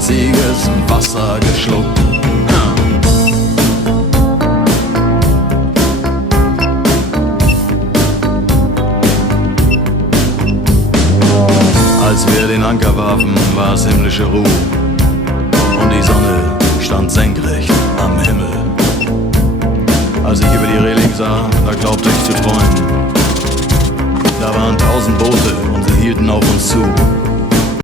salziges Wasser geschluckt. Als wir den Anker warfen, war es himmlische Ruhe und die Sonne stand senkrecht am Himmel. Als ich über die Reling sah, da glaubte ich zu träumen. Da waren 1000 Boote und sie hielten auf uns zu.